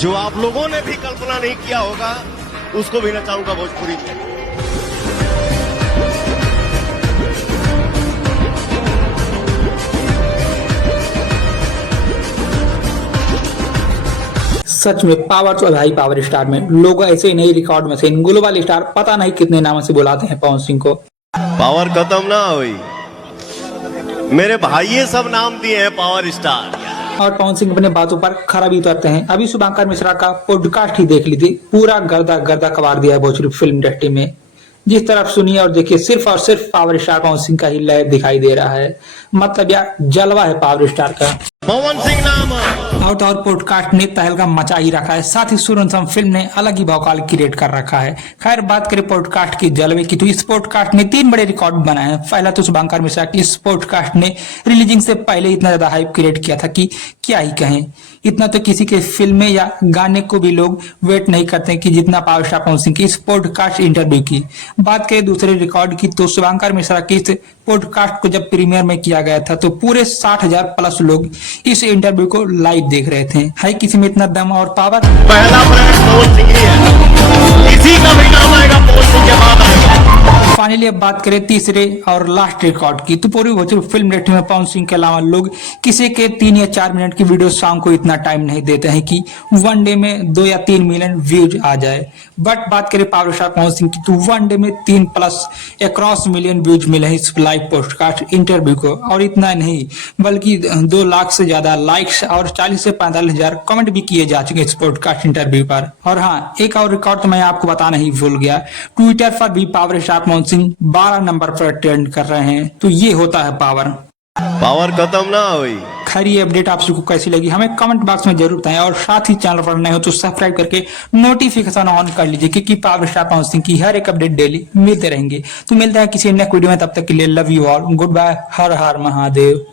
जो आप लोगों ने भी कल्पना नहीं किया होगा उसको भी नचाऊंगा भोजपुरी में। सच में पावर तो भाई पावर स्टार में लोग ऐसे ही नहीं, रिकॉर्ड मशीन ग्लोबल स्टार पता नहीं कितने नामों से बुलाते हैं पवन सिंह को। पावर खत्म ना हुई, मेरे भाई सब नाम दिए हैं पावर स्टार। और पवन सिंह अपने बातों पर खरा भी उतरते हैं। अभी शुभंकर मिश्रा का पॉडकास्ट ही देख लीजिए, पूरा गर्दा गर्दा कबाड़ दिया है भोजपुरी फिल्म इंडस्ट्री में। जिस तरफ सुनिए और देखिए, सिर्फ और सिर्फ पावर स्टार पवन सिंह का ही लय दिखाई दे रहा है। मतलब यार जलवा है पावर स्टार का। पवन सिंह नाम और पॉडकास्ट ने तहलका मचा ही रखा है, साथ ही सूरजसम फिल्म ने अलग ही भौकाल क्रिएट कर रखा है। खैर बात करें पॉडकास्ट की जलवे की, तो इस पॉडकास्ट ने 3 बड़े रिकॉर्ड बनाए हैं। पहला तो शुभंकर मिश्रा की इस पॉडकास्ट ने रिलीजिंग से पहले इतना ज्यादा हाइप क्रिएट किया था कि क्या ही कहें। इतना तो किसी के फिल्म या गाने को भी लोग वेट नहीं करते कि जितना पावर स्टार पवन सिंह की इस पॉडकास्ट इंटरव्यू की। बात करें दूसरे रिकॉर्ड की, तो शुभंकर मिश्रा की इस पॉडकास्ट को जब प्रीमियर में किया गया था तो पूरे 60,000 प्लस लोग इस इंटरव्यू को लाइव देख रहे थे। है किसी में इतना दम और पावर? पहला ब्रांड पवन सिंह ही है, इसी का भी नाम आएगा पवन सिंह के बाद आएगा। फाइनली अब बात करें तीसरे और लास्ट रिकॉर्ड की, तो पूरी भोजपुरी फिल्म इंडस्ट्री में पवन सिंह के अलावा लोग किसी के 3 या 4 मिनट की वीडियो सॉन्ग को इतना टाइम नहीं देते हैं कि 1 डे में 2 या 3 मिलियन व्यूज आ जाए। बट बात करें पावर स्टार पवन सिंह की, तो 1 डे में 3 प्लस अक्रॉस मिलियन व्यूज मिले हैं इस लाइव पॉडकास्ट इंटरव्यू को। और इतना नहीं बल्कि 2 लाख से ज्यादा लाइक्स और 40 से 45 हजार कमेंट भी किए जा चुके इस पॉडकास्ट इंटरव्यू पर। और हाँ, एक और रिकॉर्ड तो मैं आपको बताना ही भूल गया, ट्विटर पर भी power star Pawan Singh 12 number पर ट्रेंड कर रहे हैं। तो ये होता है पावर। पावर खत्म ना हुई। खैर ये अपडेट आप सबको कैसी लगी हमें कमेंट बॉक्स में जरूर बताएं, और साथ ही चैनल पर नए हो तो सब्सक्राइब करके नोटिफिकेशन ऑन कर लीजिए, क्योंकि पावर स्टार पवन सिंह की हर एक अपडेट डेली मिलते रहेंगे। तो मिलते हैं किसी नेक्स्ट वीडियो में, तब तक के लिए love you all, good bye, हर हर महादेव।